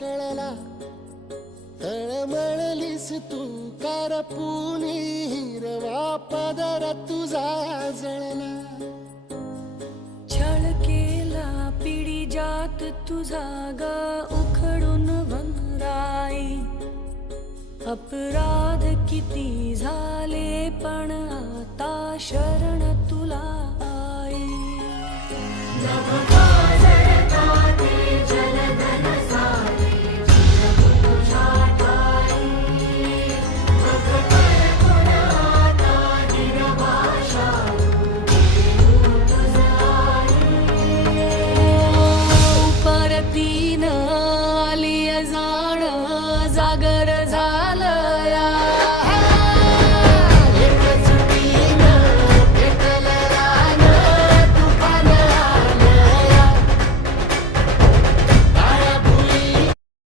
कळला, तळमळलीस तू करपुनी, हिरवा पदर तुझा जळला. छळ केला पिढी जात तुझा ग उखडून वनराई. अपराध किती झाले पण आता शरण